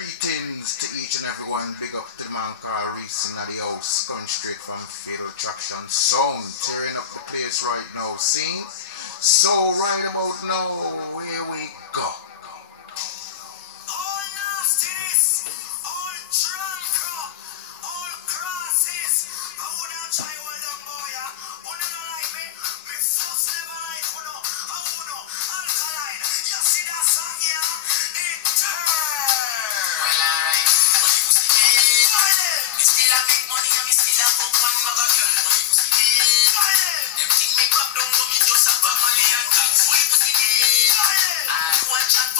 Greetings to each and everyone. Big up to the man called Reese in the house. Coming straight from Fatal Traction Sound. Tearing up the place right now. See? So right about now, here we go. All nastiness, all drunk, all crosses. I wanna try with them boy. Wanna not like me? Me first never like uno. I wanna alkaline. You see that song, yeah? It turns. Well, alright. What you say? Me still a make money and me still a fuck one mother girl. What you say? Them think me pop down, but me just a back money and tax. What you say? I watch out.